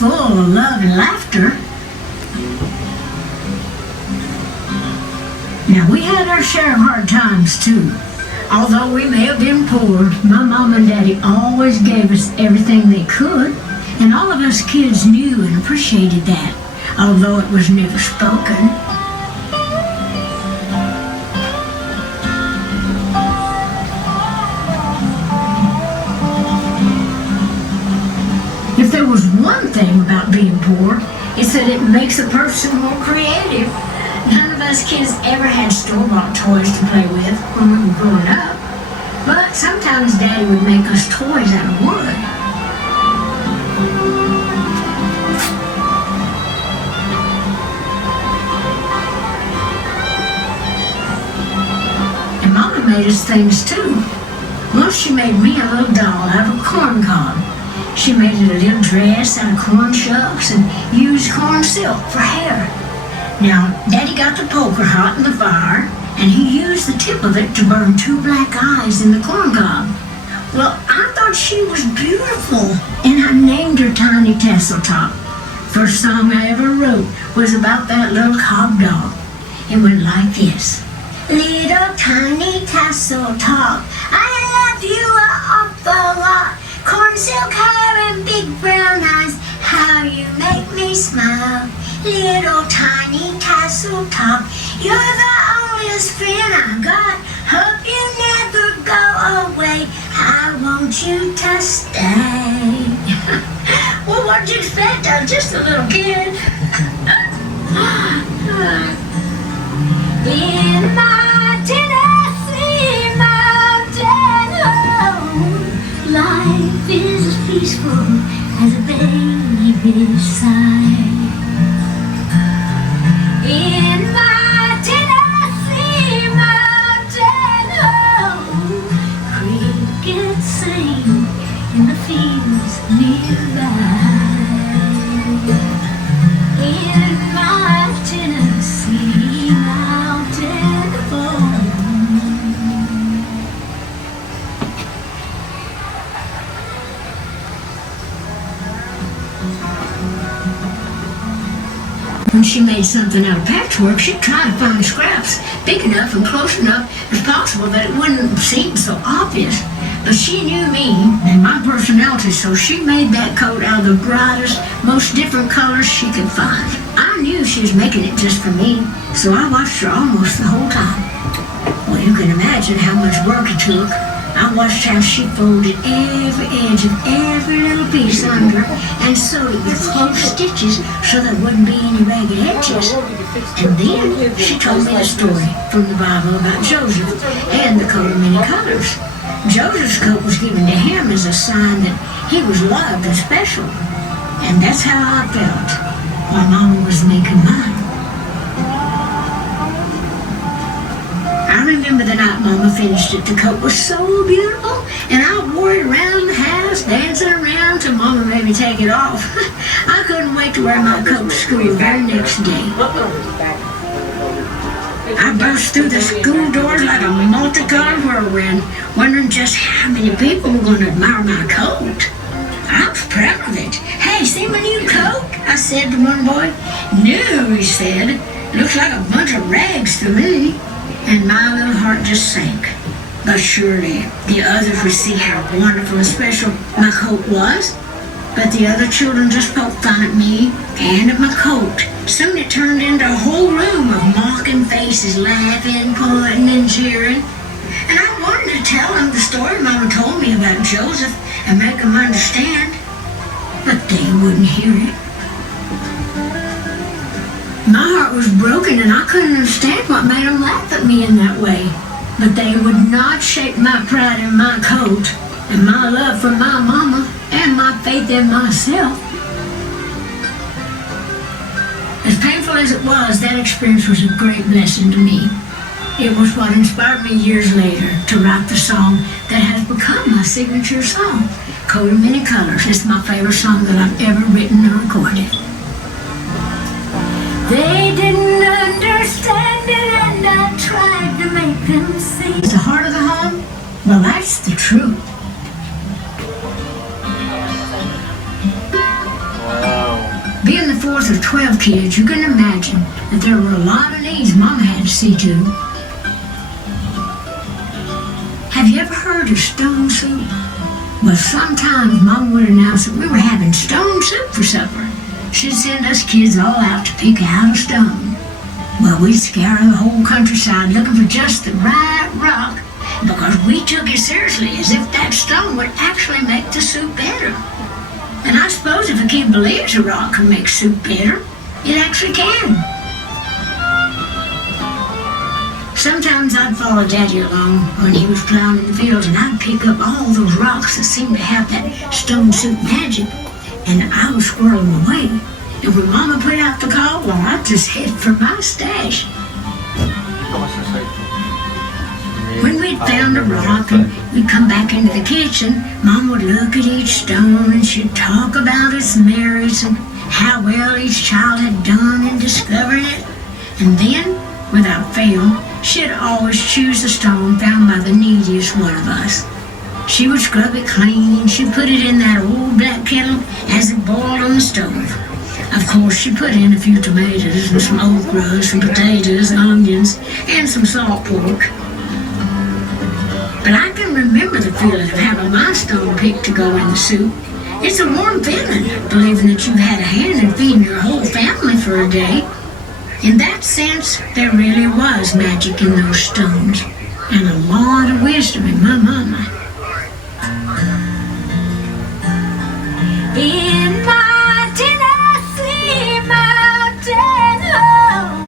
full of love and laughter. Now, we had our share of hard times, too. Although we may have been poor, my mom and daddy always gave us everything they could, and all of us kids knew and appreciated that, although it was never spoken. If there was one thing about being poor, it's that it makes a person more creative. None of us kids ever had store-bought toys to play with when we were growing up, but sometimes Daddy would make us toys out of wood. And Mama made us things too. Once she made me a little doll out of a corn cob. She made it a little dress out of corn shucks and used corn silk for hair. Now, Daddy got the poker hot in the fire, and he used the tip of it to burn 2 black eyes in the corn cob. Well, I thought she was beautiful, and I named her Tiny Tassel Top. First song I ever wrote was about that little cob doll. It went like this. Little tiny tassel top, I love you an awful lot. Corn silk hair and big brown eyes, how you make me smile. Little tiny tassel top, you're the onlyest friend I got. Hope you never go away, I want you to stay. Well, what'd you expect? I was just a little kid. In my Tennessee mountain home, life is as peaceful as a baby's sigh. In my Tennessee mountain home, crickets sing in the fields nearby. In my Tennessee mountain home. When she made something out of patchwork, she'd try to find scraps big enough and close enough as possible that it wouldn't seem so obvious. But she knew me and my personality, so she made that coat out of the brightest, most different colors she could find. I knew she was making it just for me, so I watched her almost the whole time. Well, you can imagine how much work it took. I watched how she folded every edge of every little piece under and sewed it with close stitches so there wouldn't be any ragged edges. And then she told me the story from the Bible about Joseph and the coat of many colors. Joseph's coat was given to him as a sign that he was loved and special. And that's how I felt while Mama was making mine. I remember the night Mama finished it. The coat was so beautiful, and I wore it around the house, dancing around till Mama made me take it off. I couldn't wait to wear my coat to school the very next day. I burst through the school doors like a multicolored whirlwind, wondering just how many people were going to admire my coat. I was proud of it. Hey, see my new coat? I said to one boy. No, he said. Looks like a bunch of rags to me. And my little heart just sank. But surely the others would see how wonderful and special my coat was. But the other children just poked fun at me and at my coat. Soon it turned into a whole room of mocking faces, laughing, pointing, and cheering. And I wanted to tell them the story Mama told me about Joseph and make them understand. But they wouldn't hear it. My heart was broken and I couldn't understand what made them laugh at me in that way. But they would not shake my pride in my coat and my love for my mama and my faith in myself. As painful as it was, that experience was a great blessing to me. It was what inspired me years later to write the song that has become my signature song, Coat of Many Colors. It's my favorite song that I've ever written or recorded. They didn't understand it and I tried to make them see. It's the heart of the home? Well, that's the truth. Wow. Being the fourth of 12 kids, you can imagine that there were a lot of needs Mama had to see to. Have you ever heard of stone soup? Well, sometimes Mama would announce that we were having stone soup for supper. She'd send us kids all out to pick out a stone. Well, we'd scour the whole countryside looking for just the right rock because we took it seriously as if that stone would actually make the soup better. And I suppose if a kid believes a rock can make soup better, it actually can. Sometimes I'd follow Daddy along when he was plowing in the fields, and I'd pick up all those rocks that seemed to have that stone soup magic, and I would squirrel them away. And when Mama put out the call, well, I'd just head for my stash. When we'd found a rock and we'd come back into the kitchen, Mom would look at each stone and she'd talk about its merits and how well each child had done in discovering it. And then, without fail, she'd always choose the stone found by the neediest one of us. She would scrub it clean and she'd put it in that old black kettle as it boiled on the stove. Of course, she put in a few tomatoes and some okra, some potatoes, onions, and some salt pork. But I can remember the feeling of having my stone picked to go in the soup. It's a warm feeling, believing that you've had a hand in feeding your whole family for a day. In that sense, there really was magic in those stones, and a lot of wisdom in my mama. In my